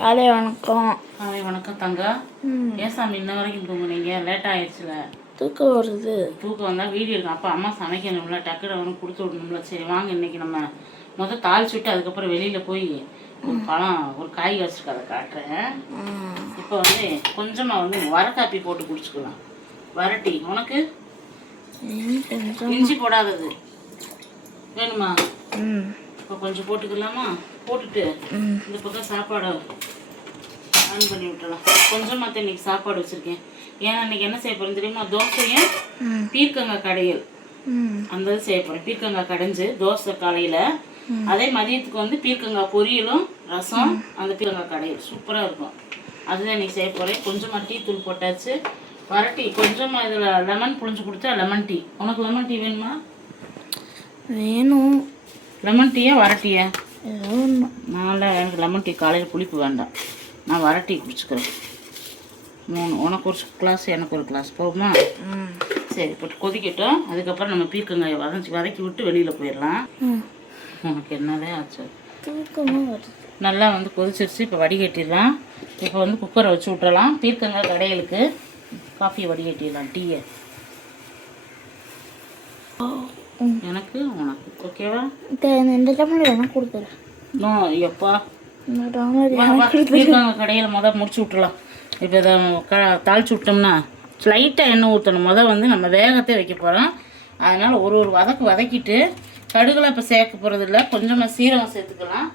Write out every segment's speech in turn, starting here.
காலை வணக்கம். காலை வணக்கம் தங்க. ஏன் சாமி இன்ன வரைக்கும் தூங்குனீங்க? லேட் ஆயிடுச்சுல. தூக்கம் வருது. தூக்கம் வந்தால் வீடியோ இருக்கும். அப்போ அம்மா சமைக்கணும்ல, டக்குனு அவனுக்கு கொடுத்து விடணும்ல. சரி வாங்க, இன்னைக்கு நம்ம முதல் தாளிச்சு விட்டு அதுக்கப்புறம் வெளியில் போய் ஒரு பழம் ஒரு காய் வச்சுருக்க அதை காட்டுறேன். இப்போ வந்து கொஞ்சமாக வந்து வர காப்பி போட்டு குடிச்சுக்கலாம். வரட்டி உனக்கு இஞ்சி போடாதது வேணுமா? இப்போ கொஞ்சம் போட்டுக்கலாமா? போட்டுட்டு இந்த பக்கம் சாப்பாடை ஆன் பண்ணி விட்டுலாம். கொஞ்சமாக தான் இன்றைக்கி சாப்பாடு வச்சுருக்கேன். ஏன்னா இன்றைக்கி என்ன செய்ய போகிறேன் தெரியுமா? தோசையும் பீர்க்கங்காய் கடையல் அந்த இது செய்ய போகிறேன். பீர்க்கங்காய் கடைஞ்சி தோசை காலையில், அதே மதியத்துக்கு வந்து பீர்க்கங்காய் பொரியலும் ரசம் அந்த பீர்க்கங்காய் கடையல் சூப்பராக இருக்கும். அதுதான் இன்றைக்கி செய்ய போகிறேன். கொஞ்சமாக டீ தூள் போட்டாச்சு. வரட்டி கொஞ்சமாக இதில் லெமன் புழிஞ்சு கொடுத்தா லெமன் டீ. உனக்கு லெமன் டீ வேணுமா? வேணும். லெமன் டீயா வரட்டியா? ஏதோ ஒன்று. நான்லாம் எனக்கு லெமன் டீ காலையில் புளிப்பு வேண்டாம், நான் வரட்டி குடிச்சுக்கிறேன். 3 உனக்கு ஒரு கிளாஸ் எனக்கு ஒரு கிளாஸ் போகுமா? சரி, இப்போ கொதிக்கட்டும். அதுக்கப்புறம் நம்ம பீர்க்கங்காயை வதக்கி விட்டு வெளியில் போயிடலாம். உனக்கு என்னதான் ஆச்சு? தூக்கமாக வருது. நல்லா வந்து கொதிச்சிருச்சு. இப்போ வடிகட்டிடலாம். இப்போ வந்து குக்கரை வச்சு விட்டுறலாம். பீர்க்கங்காய் கடையலுக்கு காஃபியை வடிகட்டிடலாம். டீயை எனக்கு உனக்கு ஓகேவா? இந்த டம்ளர் எனக்கு கொடுத்துறேன். நோ எப்பா பீர்க்கங்காய் கடையில் முடிச்சு விட்டுலாம். இப்போ இதை தாளிச்சு விட்டோம்னா லைட்டாக எண்ணெய் ஊற்றணும். வந்து நம்ம வேகத்தை வைக்க போகிறோம். அதனால் ஒரு வதக்கிட்டு கடுகுலாம் இப்போ சேர்க்க போகிறது இல்லை. கொஞ்சமாக சீரகம் சேர்த்துக்கலாம்.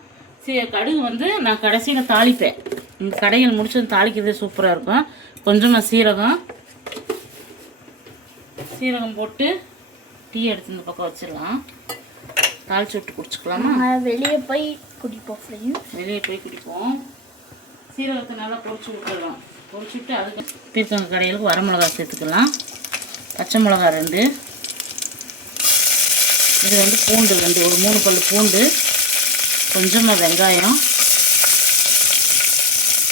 கடுகு வந்து நான் கடைசியில் தாளிப்பேன். இந்த கடையில் முடிச்சு தாளிக்கிறதே சூப்பராக இருக்கும். கொஞ்சமாக சீரகம் போட்டு டீ எடுத்து இந்த பக்கம் வச்சிடலாம். தாளிச்சு விட்டு குடிச்சுக்கலாமா? வெளியே போய் குடிப்போம். வெளியே போய் குடிப்போம். சீரகத்தை நல்லா பொரிச்சு விட்டுடலாம். பொரிச்சு விட்டு அதுக்கு பீர்க்கங்காய் கடையிலுக்கு வரமிளகா சேர்த்துக்கலாம். பச்சை மிளகா 2, இது வந்து பூண்டு 2, ஒரு 3 பல் பூண்டு, கொஞ்சமாக வெங்காயம்.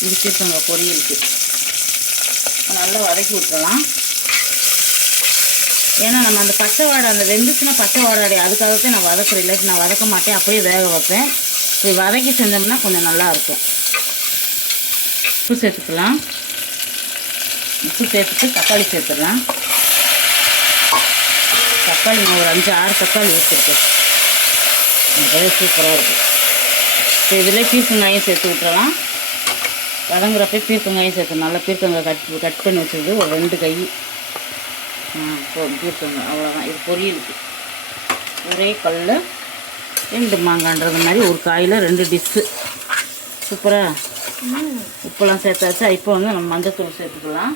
இது பீர்க்கங்காய் பொரியலுக்கு நல்லா வதக்கி விட்டுறலாம். ஏன்னா நம்ம அந்த பச்சை வாடை அந்த வெந்துச்சுன்னா பச்சை வாடை அதுக்காகத்தான் நான் வதக்குறேன். இல்லாட்டி நான் வதக்க மாட்டேன், அப்படியே வேக வைப்பேன். இது வதக்கி செஞ்சோம்னா கொஞ்சம் நல்லாயிருக்கும். உப்பு சேர்த்துக்கலாம். உப்பு சேர்த்துட்டு தக்காளி சேர்த்துடலாம். தக்காளி ஒரு 5-6 தக்காளி ஊற்றிருக்கேன். ரொம்பவே சூப்பராக இருக்கும். இப்போ இதில் பீர்க்கங்காயும் சேர்த்து விட்டுறலாம். வதங்குறப்ப பீர்க்கங்காயும் சேர்த்து நல்லா பீர்க்கங்காய் கட் பண்ணி வச்சுருது ஒரு 2 கை. பீர்க்கங்காய் அவ்வளோதான். இது பொரியலுக்கு ஒரே கல்லில் 2 மாங்காய்ன்றது மாதிரி ஒரு காயில் 2 டிஷ்ஷு. சூப்பராக உப்பெல்லாம் சேர்த்தாச்சா? இப்போ வந்து நம்ம மஞ்சத்தூள் சேர்த்துக்கலாம்.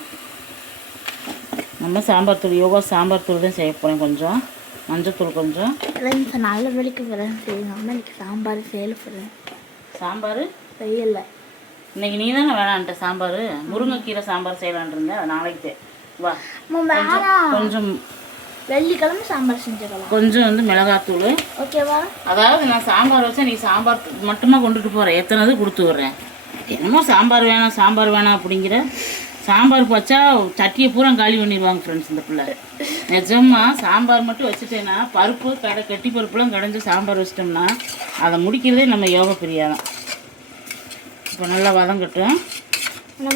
நம்ம சாம்பார் தூள் சாம்பார் தூள் தான் செய்ய போகிறேன். கொஞ்சம் மஞ்சத்தூள் கொஞ்சம். நல்ல வேலைக்கு இன்னைக்கு சாம்பார் செய்யல போகிறேன். சாம்பார் செய்யலை இன்னைக்கு. நீ தானே வேணான்ட்ட சாம்பார். முருங்கைக்கீரை சாம்பார் செய்யலான் இருந்தேன். அது நாளைக்கு வா. கொஞ்சம் வெள்ளிக்கிழமை சாம்பார் செஞ்சுக்கலாம். கொஞ்சம் வந்து மிளகாத்தூள் ஓகேவா? அதாவது நான் சாம்பார் வச்சா நீ சாம்பார் மட்டுமா கொண்டுட்டு போகிறேன். எத்தனை கொடுத்து விட்றேன். என்னமோ சாம்பார் வேணாம் அப்படிங்கிற. சாம்பார் வச்சா சட்டியை பூரா காலி பண்ணிடுவாங்க ஃப்ரெண்ட்ஸ் இந்த பிள்ளை. நிஜமா சாம்பார் மட்டும் வச்சுட்டேன்னா பருப்பு கட்டி பருப்புலாம் கடைஞ்சி சாம்பார் வச்சிட்டோம்னா அதை முடிக்கிறதே நம்ம யோக பிரியாதான். இப்போ நல்லா வதங்கட்டும்.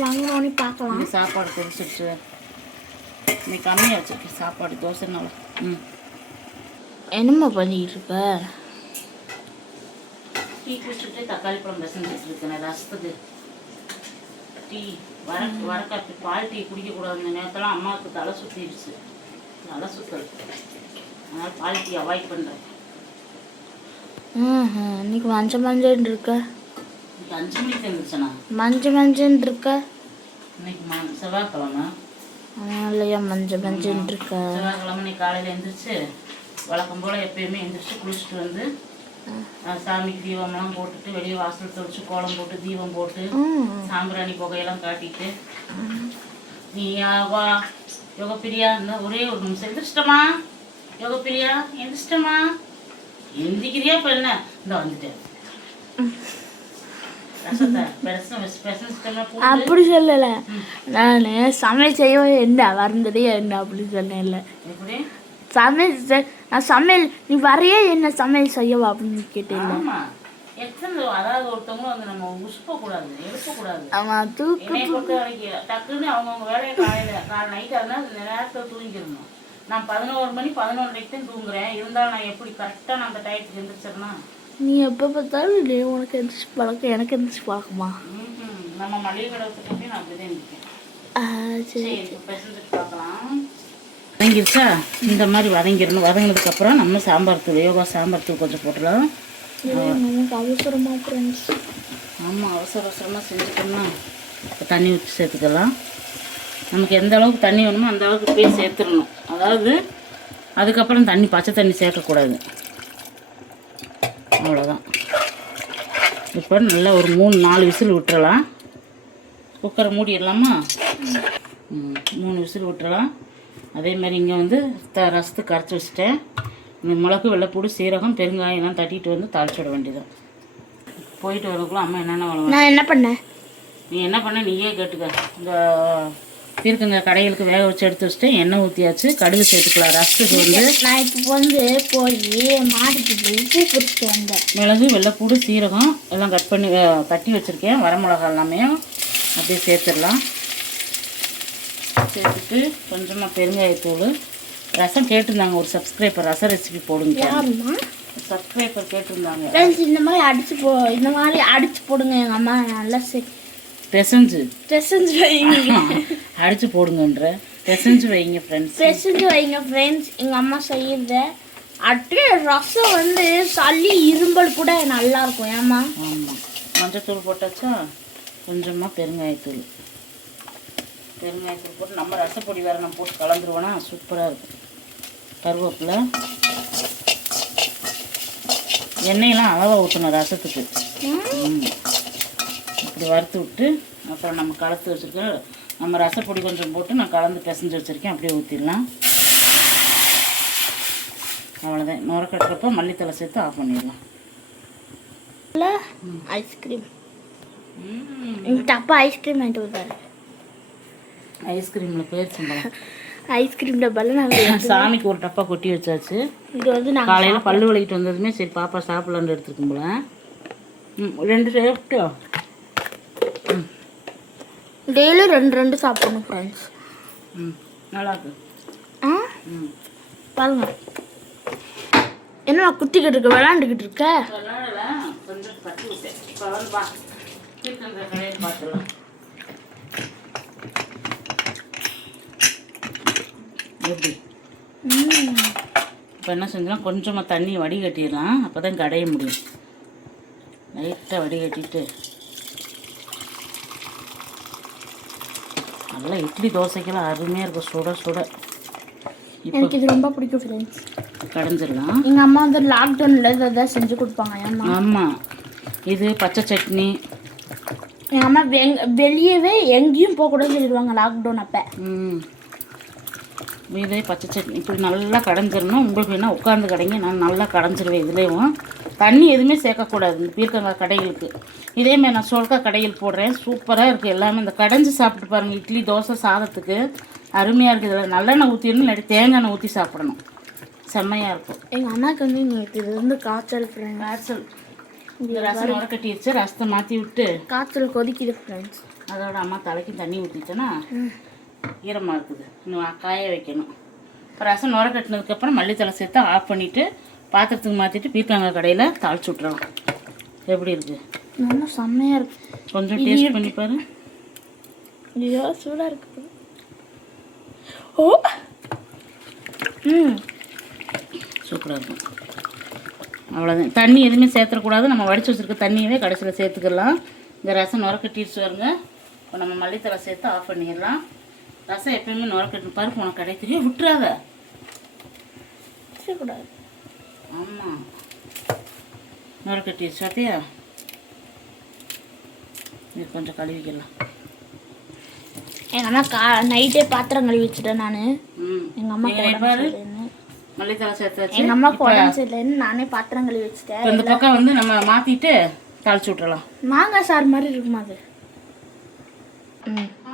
வாங்கினோன்னு பார்க்கலாம். இந்த சாப்பாடு கொதிச்சிடுச்சு. நீ கம்மியாக வச்சுருக்கேன் சாப்பாடு தோசைனால. என்னம்மா பண்ணிக்கிட்டு இருக்க? டீ குடிச்சுட்டு தக்காளி பழம் பிசைஞ்சிட்டு இருக்கேன் ரசத்துக்கு. டீ வரக்காப்பி பால் டீ குடிக்கக்கூடாது. இந்த நேரத்தெல்லாம் அம்மாவுக்கு தலை சுற்றிடுச்சு. தலை சுத்தல், அதனால் பால் டீ அவாய்ட் பண்ணுறேன். இன்னைக்கு மஞ்சள் இருக்க. இன்னைக்கு 5 மணிக்கு எழுந்துருச்சேண்ணா. மஞ்சள் இருக்க. இன்னைக்கு செவ்வாய்க்கிழமை இல்லையா? மஞ்சள் இருக்க. செவ்வாய்க்கிழமை இன்னைக்கு காலையில் எழுந்திரிச்சு வழக்கம் போல் எப்பயுமே எழுந்திரிச்சு குளிச்சுட்டு வந்து சாமிக்கு தீபம்லாம் போட்டுட்டு வெளியே வாசல் தெளிச்சு கோலம் போட்டு தீபம் போட்டு சாம்பிராணி புகையெல்லாம் காட்டிட்டு நீ வா யோகப்பிரியா இந்த ஒரே ஒரு நிமிஷம் எந்திரிச்சிட்டமா? யோகப்பிரியா எந்திரிச்சிட்டமா? எந்திரிக்கிறியா? இப்போ என்ன இந்த வந்துட்டேன். அப்படி சொல்லல. நான் சமையல் செய்ய என்ன வந்ததே என்ன அப்படி சொன்னேன்ல. சமையல் நான் சமையல் நீ வரையே என்ன சமையல் செய்யவா அப்படின்னு கேட்டேன். எத்தனை அதாவது ஒருத்தவங்களும் வந்து நம்ம உசுப்பக்கூடாது, எழுப்பக்கூடாது. ஆமாம், என்னை பொறுத்த வரைக்கும் டக்குன்னு அவங்கவுங்க வேலையை காலையில் நைட்டாக இருந்தால் அந்த நேரத்தில் தூங்கிடணும். நான் 11 மணி 11:30 தான் தூங்குறேன். இருந்தாலும் நான் எப்படி கரெக்டாக நான் அந்த டயத்துக்கு எழுந்திரிச்சிடனா? நீ எப்போ பார்த்தாலும் இல்லையே, உனக்கு எந்திரிச்சு பழக்கம், எனக்கு எந்திரிச்சு பழக்கமா? நம்ம மளிகை கடை வச்சுட்டு நான் அப்படி தான் இருக்கேன். சரி, இப்போ பெசஞ்சிட்டு பார்க்கலாம். வதங்கிருச்சா? இந்த மாதிரி வதங்கிடணும். வதங்கினதுக்கப்புறம் நம்ம சாம்பார் தூள், யோகா சாம்பார் தூள் கொஞ்சம் போட்டுடலாம். நமக்கு அவசரமாக ஃப்ரெண்ட்ஸ். ஆமாம், அவசரமாக செஞ்சுட்டோம்னா இப்போ தண்ணி ஊற்றி சேர்த்துக்கலாம். நமக்கு எந்த அளவுக்கு தண்ணி வேணுமோ அந்த அளவுக்கு போய் சேர்த்துடணும். அதாவது அதுக்கப்புறம் தண்ணி பச்சை தண்ணி சேர்க்கக்கூடாது. அவ்வளோதான். இப்போ நல்லா ஒரு 3-4 விசில் விட்டுறலாம். குக்கரை மூடிடலாமா? 3 விசில் விட்டுறலாம். அதே மாதிரி இங்கே வந்து ரசத்துக்கு கரைச்சி வச்சுட்டேன். இந்த மிளகு, வெள்ளைப்பூடு, சீரகம், பெருங்காயம் எல்லாம் தட்டிட்டு வந்து தாளிச்சு விட வேண்டியதான். போயிட்டு வரக்குள்ள அம்மா என்னென்ன வேணும்? நான் என்ன பண்ணேன்? நீ என்ன பண்ண நீயே கேட்டுக்க. இந்த இருக்குங்க கடைகளுக்கு வேக வச்சு எடுத்து வச்சுட்டு எண்ணெய் ஊற்றியாச்சு. கடுகு சேர்த்துக்கலாம். ரசத்துக்கு வந்து நான் இப்போ வந்து போய் மாடிக்கு போய் பூ பறிச்சுட்டு வந்தேன். மிளகு, வெள்ளைப்பூடு, சீரகம் எல்லாம் கட் பண்ணி தட்டி வச்சுருக்கேன். வரமிளகா எல்லாமே அப்படியே சேர்த்துடலாம். சேர்த்துட்டு கொஞ்சமாக பெருங்காயத்தூள். ரசம் கேட்டிருந்தாங்க ஒரு சப்ஸ்கிரைபர், ரசம் ரெசிபி போடுங்க. சப்ஸ்கிரைபர் கேட்டிருந்தாங்க. இந்த மாதிரி அடிச்சு போடுங்க. எங்கள் அம்மா நல்லா பெசஞ்சு வைங்க. அடிச்சு போடுங்கன்ற பெசஞ்சு வைங்க ஃப்ரெண்ட்ஸ். பெசஞ்சு வைங்க ஃப்ரெண்ட்ஸ். எங்கள் அம்மா செய்யறத அப்படியே ரசம் வந்து சளி இரும்பல் கூட நல்லா இருக்கும். ஏம்மா? ஆமாம், மஞ்சத்தூள் போட்டாச்சா? கொஞ்சமாக பெருங்காயத்தூள் போட்டு நம்ம ரசப்பொடி வேறு நம்ம போட்டு கலந்துருவோன்னா சூப்பராக இருக்கும். கருவேப்பிலை, எண்ணெயெல்லாம் அளவாக ஊற்றணும் ரசத்துக்கு. இப்படி வறுத்து விட்டு அப்புறம் நம்ம கலந்து வச்சுருக்கோம். நம்ம ரசப்பொடி கொஞ்சம் போட்டு நான் கலந்து பிசைஞ்சு வச்சுருக்கேன். அப்படியே ஊற்றிடலாம். அவ்வளோதான். நுர கட்டுறப்போ மல்லித்தலை சேர்த்து ஆஃப் பண்ணிடலாம். ஐஸ்கிரீம் டப்பா ஐஸ்கிரீம் வாங்கிட்டு வந்தாரு. ஐஸ்கிரீமில் பேர் சம்பளம். ஐஸ்கிரீம் டப்பாவில் நாங்கள் சாமிக்கு ஒரு டப்பா கொட்டி வச்சாச்சு. இது வந்து நான் காலையில் பல்லு வலிக்கிட்டு வந்ததுமே சரி பாப்பா சாப்பிட்லான்னு எடுத்துருக்கும் போல. 2 சாப்பிட்டோ. டெய்லி 2 சாப்பிடணும் ஃப்ரெண்ட்ஸ். நல்லா இருக்கு. பாருங்க என்ன குத்திக்கிட்டு இருக்க, விளாண்டுக்கிட்டு இருக்க. கொஞ்சம் கட்டி விட்டேன். இப்போ வந்து பார்த்துடலாம். எப்படி இப்போ என்ன செஞ்சோம், கொஞ்சமாக தண்ணி வடிகட்டிடலாம். அப்போ தான் கடைய முடியும். லைட்டாக வடிகட்டிட்டு நல்லா இட்லி தோசைக்கெல்லாம் அருமையாக இருக்கும். சுட சுட எனக்கு இது ரொம்ப பிடிக்கும் ஃப்ரெண்ட்ஸ். கடைஞ்சிடலாம். எங்கள் அம்மா வந்து லாக்டவுனில் இதை செஞ்சு கொடுப்பாங்க. ஏம்மா? ஆமாம், இது பச்சை சட்னி. எங்கள் அம்மா வெளியவே எங்கேயும் போகக்கூடாதுன்னு சொல்லிடுவாங்க லாக்டவுன் அப்போ. இதே பச்சை சட்னி இப்படி நல்லா கடைஞ்சிடணும். உங்களுக்கு வேணால் உட்காந்து கடைங்க. நான் நல்லா கடைஞ்சிருவேன். இதுலேயும் தண்ணி எதுவுமே சேர்க்கக்கூடாது இந்த பீர்க்கங்காய் கடைகளுக்கு. இதேமாதிரி நான் சோளக்காய் கடையில் போடுறேன். சூப்பராக இருக்குது எல்லாமே. இந்த கடைஞ்சி சாப்பிட்டு பாருங்கள். இட்லி, தோசை, சாதத்துக்கு அருமையாக இருக்குது. இதில் நல்லெண்ணெய் ஊற்றிடணும், இல்லாட்டி தேங்காய் எண்ணெய் ஊற்றி சாப்பிடணும். செம்மையாக இருக்கும். எங்கள் அம்மாவுக்கு வந்து இது வந்து காய்ச்சல் ஃப்ரெண்ட்ஸ். காய்ச்சல் இந்த ரசம் உரக்கட்டிடுச்சு. ரசத்தை மாற்றி விட்டு காய்ச்சல் கொதிக்குது ஃப்ரெண்ட்ஸ். அதோட அம்மா தலைக்கு தண்ணி ஊற்றிச்சேன்னா ஈரமாக இருக்குது. இன்னும் காய வைக்கணும். இப்போ ரசம் நுர கட்டினதுக்கப்புறம் மல்லித்தலை சேர்த்து ஆஃப் பண்ணிவிட்டு பாத்திரத்துக்கு மாற்றிட்டு பீர்க்கங்காய் கடையில் தாளிச்சு விட்றலாம். எப்படி இருக்குது? நல்லா செம்மையாக இருக்குது. கொஞ்சம் டேஸ்ட் பண்ணி பாரு. ஐயோ சூடாக இருக்குது. ஓ சூப்பராக இருக்கும். அவ்வளோதான். தண்ணி எதுவுமே சேர்த்துடக்கூடாது. நம்ம வடித்து வச்சுருக்க தண்ணியவே கடைசியில் சேர்த்துக்கலாம். இந்த ரசம் நுர கட்டிடுச்சு வருங்க. இப்போ நம்ம மல்லித்தலை சேர்த்து ஆஃப் பண்ணிடலாம். ரசம் எப்பயுமே நுர கட்டணும். பருப்பு உனக்கு கடை தெரியும், விட்டுறாத. கூடாது. ஆமாம், நுர கட்டிடுச்சு பார்த்தியா? இது கொஞ்சம் கழுவிக்கலாம். எங்கள் அம்மா நைட்டே பாத்திரம் கழுவி வச்சுட்டேன் நான். எங்கள் அம்மா பாரு மல்லித்தலை சேர்த்தாச்சு. எங்கள் அம்மா உடம்பு சரியில்லைன்னு நானே பாத்திரம் கழுவி வச்சுட்டேன். இந்த பக்கம் வந்து நம்ம மாற்றிட்டு தாளிச்சு விட்றலாம். மாங்காய் சாறு மாதிரி இருக்குமா அது?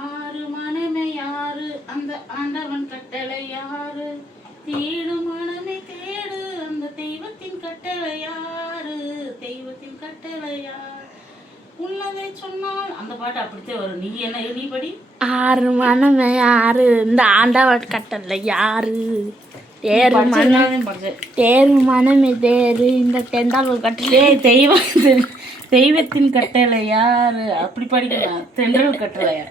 ஆறு மனமே யாரு, அந்த ஆண்டவன் கட்டளை யாரு, தேடு மனமே தேடு, அந்த தெய்வத்தை தெய்வத்தின் கட்டளை யாரு, தெய்வத்தின் கட்டளை யார், உள்ளதை சொன்னால் அந்த பாட்டு அப்படித்தான் வரும். நீ என்ன நீ படி. ஆறு மனமே யாரு, இந்த ஆண்டவன் கட்டளை யாரு, தேரு மனம் தேரு மனமே தேரு, இந்த தெண்டாளர் கட்டளை தெய்வத்தின் கட்டளை யாரு அப்படி படிக்கலாம். தென்றல் கட்டளையா?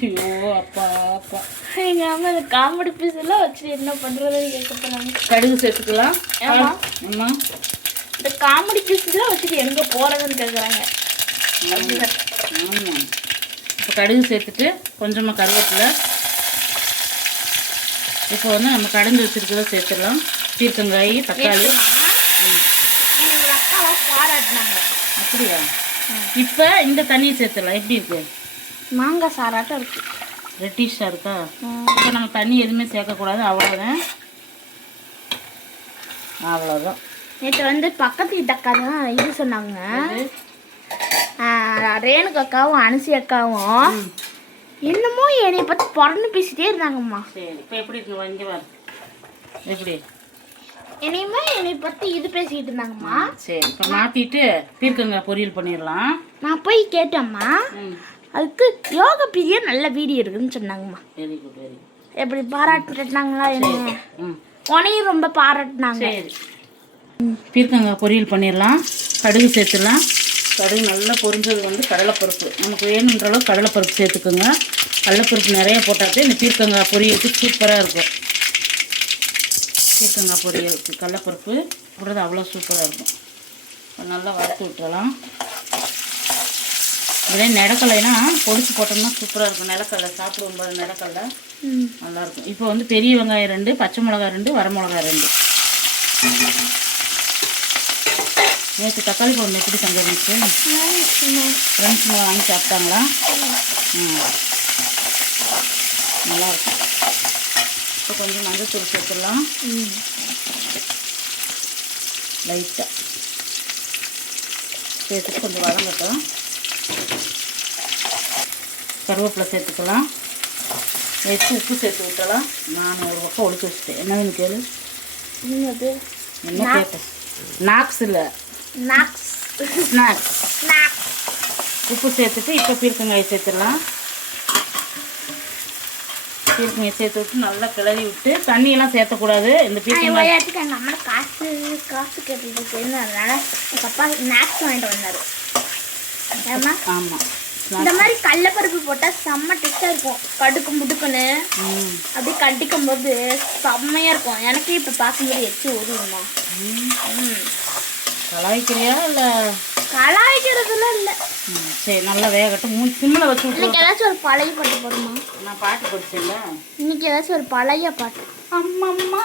ஐயோ அப்பா அப்பா. எங்க அம்மா இந்த காமெடி பீஸ் எல்லாம் வச்சு என்ன பண்றதுன்னு கேட்க போறாங்க. கடுகு சேர்த்துக்கலாம். ஆமா அம்மா இந்த காமெடி பீஸ் எல்லாம் வச்சுட்டு எங்க போறதுன்னு கேக்குறாங்க. ஆமா இப்போ கடுகு சேர்த்துட்டு கொஞ்சமா கருவேப்பிலை. இப்போ வந்து நம்ம கடைஞ்சி வச்சிருக்கிறத சேர்த்துடலாம். பீர்க்கங்காய், தக்காளி. அப்படியா? இப்போ இந்த தண்ணியை சேர்த்துடலாம். எப்படி இருக்கு? மாங்காய் சாராட்டம் இருக்கு. ரெட்டிஷாக இருக்கா? இப்போ நம்ம தண்ணி எதுவுமே சேர்க்கக்கூடாது. அவ்வளோதான் அவ்வளோதான். நேற்று வந்து பக்கத்து வீட்டு அக்கா தான் இது சொன்னாங்க. ரேணுக்கு அக்காவும் அனுசி அக்காவும் என்னமோ என்னை பற்றி புறன்னு பேசிட்டே இருந்தாங்கம்மா. சரி இப்போ எப்படி இருக்கு? இங்கே வர எப்படி என்னை பற்றி இது பேசிக்கிட்டு இருந்தாங்கம்மா. சரி இப்போ மாற்றிட்டு பீர்க்கங்காய் பொரியல் பண்ணிடலாம். நான் போய் கேட்டேம்மா. அதுக்கு யோகா பீரியட் நல்ல வீடியோ இருக்குன்னு சொன்னாங்கம்மா. Very good very good. எப்படி பாராட்டுனாங்களா? என்ன உனையும் ரொம்ப பாராட்டினாங்க. சரி பீர்க்கங்காய் பொரியல் பண்ணிடலாம். கடுகு சேர்த்துடலாம். கடுகு நல்லா பொரிஞ்சது வந்து கடலைப்பருப்பு. நமக்கு வேணுன்ற அளவு கடலைப்பருப்பு சேர்த்துக்கோங்க. கடலைப்பருப்பு நிறைய போட்டாலே இந்த பீர்க்கங்காய் பொரியலுக்கு சூப்பராக இருக்கும். பீர்க்கங்காய் பொரியலுக்கு கடலைப்பருப்பு போடுறது அவ்வளோ சூப்பராக இருக்கும். நல்லா வறுத்து விட்டுறலாம். இதே நிலக்கடலைனா பொடிச்சு போட்டோம்னா சூப்பராக இருக்கும். நிலக்கடலை சாப்பிடுவோம் போது நிலக்கடலை நல்லாயிருக்கும். இப்போ வந்து பெரிய வெங்காயம் 2, பச்சை மிளகாய் 2, வரமிளகாய் 2. நேற்று தக்காளி குழம்பு எப்படி செஞ்சிருந்துச்சு? ஃப்ரெண்ட்ஸ் வாங்கி சாப்பிட்டாங்களா? நல்லாயிருக்கும். இப்போ கொஞ்சம் மஞ்சத்தூள் சேர்த்துடலாம். லைட்டாக சேர்த்துட்டு கொஞ்சம் வதங்கட்டும். கருவேப்பிலை சேர்த்துக்கலாம். வச்சு உப்பு சேர்த்து விட்டலாம். நான் ஒரு பக்கம் ஒழிச்சு வச்சுட்டேன். என்னன்னு கேளு. என்ன கேட்டேன்? நாக்ஸ் இல்லை, ஸ்நாக்ஸ். உப்பு சேர்த்துட்டு இப்போ பீர்க்கங்காய் சேர்த்துடலாம். பீர்க்கங்காய் சேர்த்து விட்டு நல்லா கிளறி விட்டு தண்ணியெல்லாம் சேர்த்தக்கூடாது. இந்த பீர்க்கங்காய் நம்மள காசு கேட்டுருக்கு. அதனால எங்கள் அப்பா ஸ்நாக்ஸ் வாங்கிட்டு வந்தார். ஆமாம் இந்த மாதிரி கடலைப்பருப்பு போட்டால் செம்ம டேஸ்டாக இருக்கும். கடுக்கு முடுக்குன்னு அப்படி கடிக்கும் போது செம்மையாக இருக்கும். எனக்கே இப்போ பார்க்கும்போது எச்சு ஓடுமா. கலாய்க்கிறியா இல்லை? கலாய்க்கிறதுலாம் இல்லை. சரி நல்லா வேகட்டும். சிம்மில் வச்சு விட்டு. இன்னைக்கு ஏதாச்சும் ஒரு பழைய பாட்டு போடுமா? நான் பாட்டு படிச்சேன்ல. இன்னைக்கு ஏதாச்சும் ஒரு பழைய பாட்டு. அம்மம்மா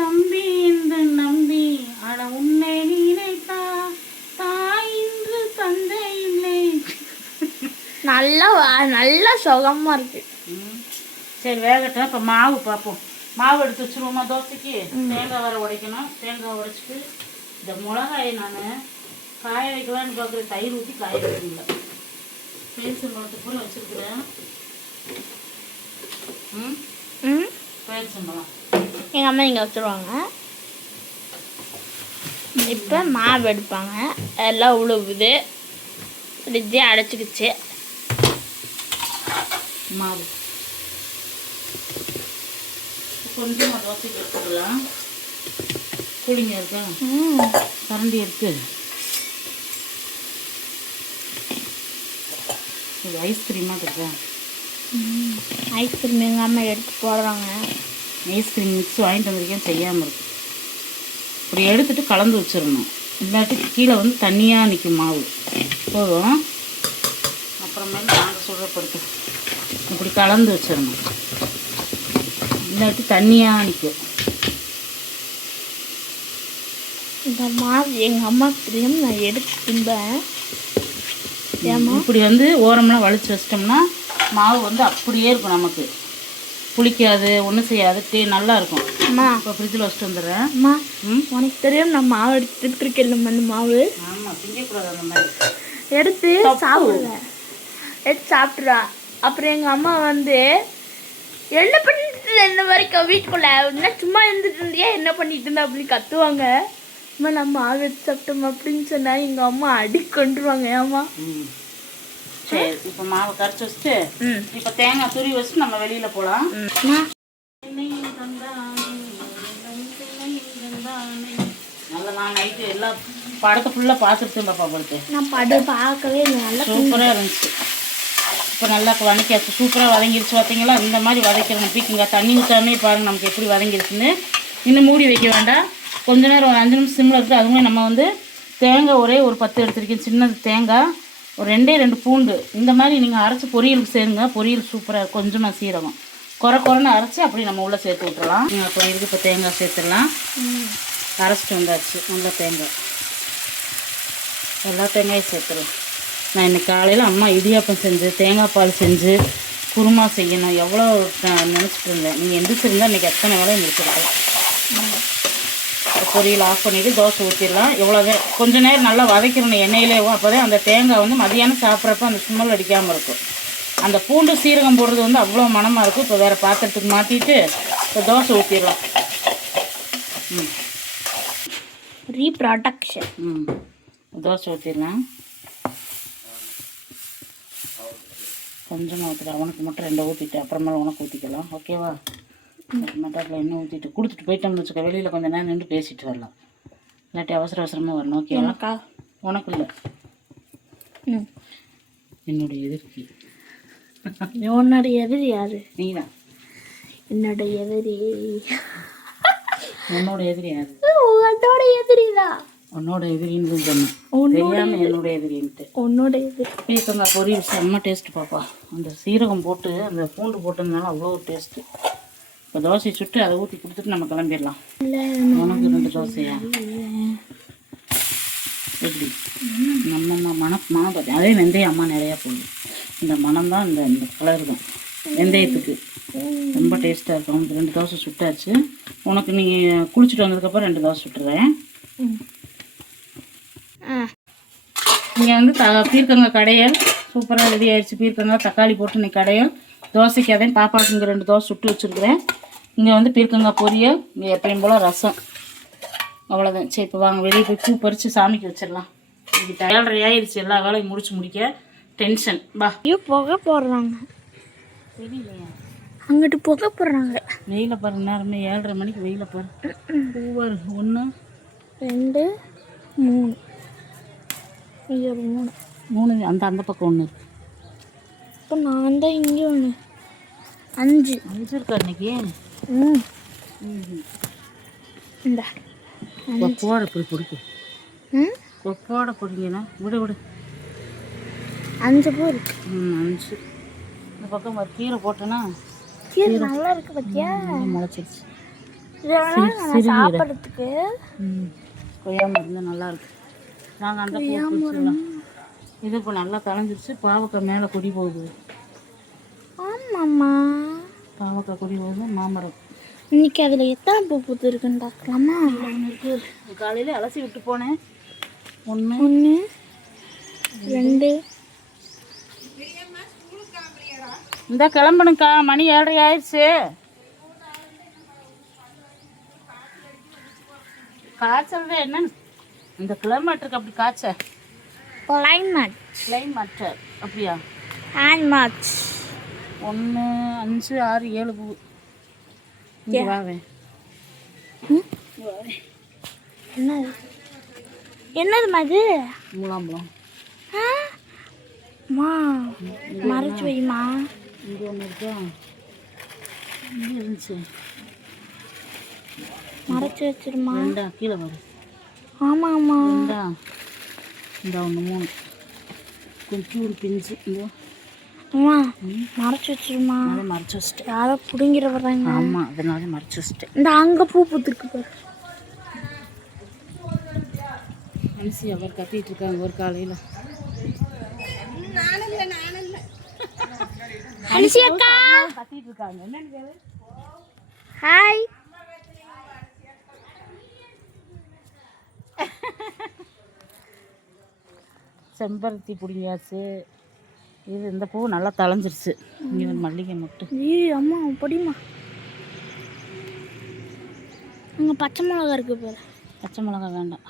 தம்பி என்று நம்பி அட உன்னை நினைத்தா தாய் இன்று தந்தை இல்லை. நல்லா சுகமா இருக்கு. சரி வேகட்டும். இப்போ மாவு பார்ப்போம். மாவு எடுத்து வச்சுருவோமா தோசைக்கு? தேங்காய் வர உடைக்கணும். தேங்காய் உடைச்சிட்டு இந்த மிளகாயை நான் காய வைக்கலான்னு பார்க்குறேன். தயிர் ஊற்றி காய வைக்கல. பேரிச்சம்பழத்தை பூரா வச்சுருக்குறேன். பேரிச்சம்பழம் எங்கள் அம்மா இங்கே வச்சுருவாங்க. இப்போ மாவு எடுப்பாங்க. எல்லாம் உழுவுது. ஃப்ரிட்ஜே அடைச்சிக்கிச்சு மாவு. கொஞ்சமாக தோசைக்கு வச்சுக்கலாம். கூலிங்க இருக்கா? கரண்டி இருக்கு. இது ஐஸ்கிரீமாக இருக்கா? ஐஸ்கிரீம் எங்கள் அம்மா எடுத்து போடுறாங்க. ஐஸ்கிரீம் மிக்ஸ் வாங்கிட்டு வந்திருக்கேன், செய்யாமல் இருக்கு. இப்படி எடுத்துட்டு கலந்து வச்சிடணும். இல்லாட்டி கீழே வந்து தண்ணியாக நிற்கும் மாவு. போதும். அப்புறமேல நாங்கள் சுடப்படுத்து இப்படி கலந்து வச்சிடணும். இல்லாட்டி தண்ணியாக நிற்கும். இந்த மாவு எங்கள் அம்மா தெரியும். நான் எடுத்து திம்பேன். இப்படி வந்து ஓரம்லாம் வலிச்சு வச்சிட்டோம்னா மாவு வந்து அப்படியே இருக்கும். நமக்கு புளிக்காது, ஒன்றும் செய்யாது, நல்லா இருக்கும். அம்மா இப்போ ஃப்ரிட்ஜில் வச்சுட்டு வந்துடுறேன். அம்மா உனக்கு தெரியும் நான் மாவு எடுத்துருக்கேன். அந்த மாவு ஆமாம் திங்கக்கூடாது. அந்த மாதிரி எடுத்து சாப்பிடுவேன். எடுத்து சாப்பிட்றா. அப்புறம் எங்கள் அம்மா வந்து என்ன பண்ணிட்டு இந்த மாதிரி வீட்டுக்குள்ள என்ன சும்மா இருந்துட்டு இருந்தியா என்ன பண்ணிட்டு இருந்தா அப்படின்னு கத்துவாங்க. அம்மா நம்ம மாவு எடுத்து சாப்பிட்டோம் அப்படின்னு சொன்னா எங்க அம்மா அடி கொண்டுருவாங்க. ஏமா சரி இப்போ மாவை கரைச்சி வச்சுட்டு இப்போ தேங்காய் துருவி வச்சுட்டு நம்ம வெளியில போகலாம். நல்லா நான் நைட்டு எல்லா படத்தை ஃபுல்லாக பார்த்துட்டு பாப்பா படுத்து நான் படம் பார்க்கவே இல்லை. நல்லா சூப்பராக இருந்துச்சு. இப்போ நல்லா வதக்கியாச்சு, சூப்பராக வதங்கிருச்சு. பார்த்தீங்களா இந்த மாதிரி வதக்கிறணும். பீக்கங்காய் தண்ணி ஊற்றாமே பாருங்கள் நமக்கு எப்படி வதங்கிருச்சுன்னு. இன்னும் மூடி வைக்க வேண்டாம். கொஞ்ச நேரம் ஒரு 5 நிமிஷம் சிம்மில் இருக்குது. அதுவுமே நம்ம வந்து தேங்காய் ஒரே ஒரு 10 எடுத்துருக்கேன். சின்னது தேங்காய் ஒரு 2 பூண்டு இந்த மாதிரி நீங்கள் அரைச்சி பொரியலுக்கு சேருங்க. பொரியல் சூப்பராக கொஞ்சமாக சீரகம் குறைன்னு அரைச்சி அப்படி நம்ம உள்ளே சேர்த்து விட்டுறலாம். நீங்கள் பொரியலுக்கு இப்போ தேங்காய் சேர்த்துடலாம். அரைச்சிட்டு வந்தாச்சு நல்லா தேங்காய். எல்லா தேங்காயும் சேர்த்துடலாம். நான் இன்னைக்கு காலையில் அம்மா இடியாப்பம் செஞ்சு தேங்காய் பால் செஞ்சு குருமா செய்யணும் எவ்வளோ நினச்சிட்டு இருந்தேன். நீங்கள் எந்திரிச்சிருந்தா இன்றைக்கி எத்தனை வேலையை முடிச்சிருக்கலாம். பொரியல் ஆஃப் பண்ணிவிட்டு தோசை ஊற்றிடலாம். எவ்வளோதான் கொஞ்சம் நேரம் நல்லா வதக்கிடணும் எண்ணெயிலேவும். அப்போ தான் அந்த தேங்காய் வந்து மதியானம் சாப்பிட்றப்ப அந்த ஸ்மெல் அடிக்காமல் இருக்கும். அந்த பூண்டு சீரகம் போடுறது வந்து அவ்வளோ மணமாக இருக்கும். இப்போ வேறு பாத்திரத்துக்கு மாற்றிட்டு இப்போ தோசை ஊற்றிடலாம். ரீப்ரொடக்ஷன். தோசை ஊற்றிடலாம். கொஞ்சமாக ஊற்றிடலாம். உனக்கு மட்டும் 2 ஊற்றிட்டு அப்புறமேல உனக்கு ஊற்றிக்கலாம். ஓகேவா? மட்டாட்டில் எண்ணெய் ஊற்றிட்டு கொடுத்துட்டு போயிட்டோம்னு வச்சுக்க. வெளியில் கொஞ்சம் நேரம் நின்று பேசிட்டு வரலாம். இல்லாட்டி அவசரமாக வரணும். ஓகேவா? உனக்கு இல்லை என்னுடைய எதிர்க்கு. உன்னோட எதிரி யாரு? நீதான் என்னோட எதிரி. உன்னோட எதிரி யாரு? உன்னோட எதிரிதான். உன்னோட எதிரின்னு சொன்னேன். தெரியாமல் என்னோட எதிரின்ட்டு. உன்னோட எதிரி. பீக்கங்காய் பொரியல் செம்ம டேஸ்ட்டு பாப்பா. அந்த சீரகம் போட்டு அந்த பூண்டு போட்டதுனால அவ்வளோ டேஸ்ட்டு. இப்போ தோசை சுட்டு அதை ஊற்றி கொடுத்துட்டு நம்ம கிளம்பிடலாம். உனக்கு 2 தோசையா? எப்படி நம்ம மனம் பார்த்தேன். அதே வெந்தயம் அம்மா நிறையா போடும். இந்த மனம் தான் இந்த கலர் தான் வெந்தயத்துக்கு ரொம்ப டேஸ்ட்டாக இருக்கும். உனக்கு 2 தோசை சுட்டாச்சு. உனக்கு நீங்கள் குளிச்சுட்டு வந்ததுக்கப்புறம் 2 தோசை சுட்டுருவேன். இங்கே வந்து பீர்க்கங்காய் கடையல் சூப்பராக ரெடி ஆயிடுச்சு. பீர்க்கங்காய் தக்காளி போட்டு இன்னைக்கு கடையல். தோசைக்கு அதையும் பாப்பாவுக்கு இங்கே 2 தோசை சுட்டு வச்சுருக்குறேன். இங்கே வந்து பீர்க்கங்காய் பொரியல். இங்கே எப்பயும் போல் ரசம். அவ்வளோதான். சரி இப்போ வாங்க வெளியே போய் பூ பறித்து சாமிக்கு வச்சிடலாம். இன்னைக்கு 7:30 ஆயிடுச்சு. எல்லா வேலையும் முடிக்க டென்ஷன். பா ஐயோ புகை போடுறாங்க. தெரியலையா? அங்கிட்டு புகை போடுறாங்க. வெயில பாரு. நேரமே 7:30 மணிக்கு வெயில பாரு. பூவாரு 1 2 3 இங்கே ஒரு 3 அந்த பக்கம் 1 இருக்கு. இப்போ நான் தான் இங்கே 1 5 இருக்கா இன்னைக்கு? இந்த கொப்போட போய் பிடிக்கும். கொப்போட பிடிங்கன்னா விடு 5 பூ இருக்கு. 5 இந்த பக்கம் ஒரு கீரை போட்டேன்னா கீரை நல்லா இருக்கு பத்தியா? முளைச்சிருச்சு. சாப்பிட்றதுக்கு கொய்யா மருந்து நல்லா இருக்கு. நாங்கள் அந்த பூ இது இப்போ நல்லா தளைஞ்சிருச்சு. பாவக்காய் மேலே கொடி போகுது. ஆமாம்மா பாவக்காய் கொடி போகுது. மாமரம் இன்னைக்கு அதில் எத்தனை பூ பூத்து இருக்குன்னு பார்க்கலாமா? இருக்குது. காலையில் அலசி விட்டு போனேன். 1 2 இந்த கிளம்பணுக்கா. மணி 7:30 ஆயிடுச்சு. காய்ச்சல் தான் என்ன இந்த கிளைமேட்டுக்கு அப்படி காய்ச்ச கிளைமேட் அப்படியா? 1 5 6 7 பூ. இங்கே வாவேன். என்னது அது? முலாம்பழம். மா மறைச்சு வைமா. இங்கே 1 இருக்கா? இங்கே இருந்துச்சு. மறைச்சு வச்சிருமா. கீழே வரும். ஆமாம்மா இந்த 1 3 கொஞ்சம் பிஞ்சு. இங்கே அம்மா மறைச்சு வச்சிருமா. அதை மறைச்சி வச்சுட்டேன். யாரோ பிடுங்கிற வர்றாங்க. ஆமாம் அதனால மறைச்சி வச்சுட்டேன். இந்த அங்கே பூ பூத்துருக்கு பாரு. மனசு அவர் கத்திட்டு இருக்காங்க ஒரு காலையில். அனுசி அக்கா கத்திட்டு இருக்காங்க. என்னன்னு ஹாய். செம்பருத்தி பிடிங்காச்சு. இது இந்த பூ நல்லா தளைஞ்சிருச்சு. இங்கே ஒரு மல்லிகை மட்டும். ஏய் அம்மா படிமா. அங்கே பச்சை மிளகா இருக்கு பாரு. பச்சை மிளகா வேண்டாம்.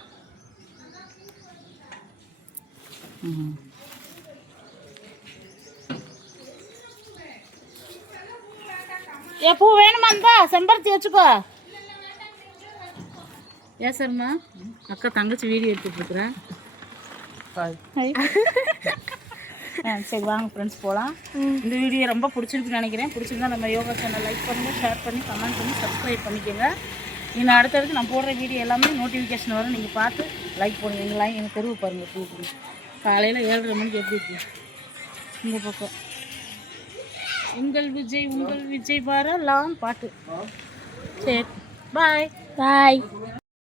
பூ வேணுமா? இருந்தா செம்பருத்தி வச்சுக்கோ. ஏன் சரிம்மா அக்கா தங்கச்சி வீடியோ எடுத்துட்டு இருக்கிறேன். சரி வாங்க ஃப்ரெண்ட்ஸ் போகலாம். இந்த வீடியோ ரொம்ப பிடிச்சிருக்குன்னு நினைக்கிறேன். பிடிச்சிருந்தா நம்ம யோகா சேனல் லைக் பண்ணுங்கள், ஷேர் பண்ணி கமெண்ட் பண்ணி சப்ஸ்கிரைப் பண்ணிக்கோங்க. இன்னும் அடுத்தடுத்து நான் போடுற வீடியோ எல்லாமே நோட்டிஃபிகேஷன் வரும். நீங்கள் பார்த்து லைக் பண்ணுங்கள். எங்கள் தெருவு பாருங்கள் எப்படி இருக்குது. காலையில் 7:30 மணிக்கு எப்படி இருக்குது இந்த பக்கம். உங்கள் விஜய் வரலாம் பாட்டு. சரி பாய்.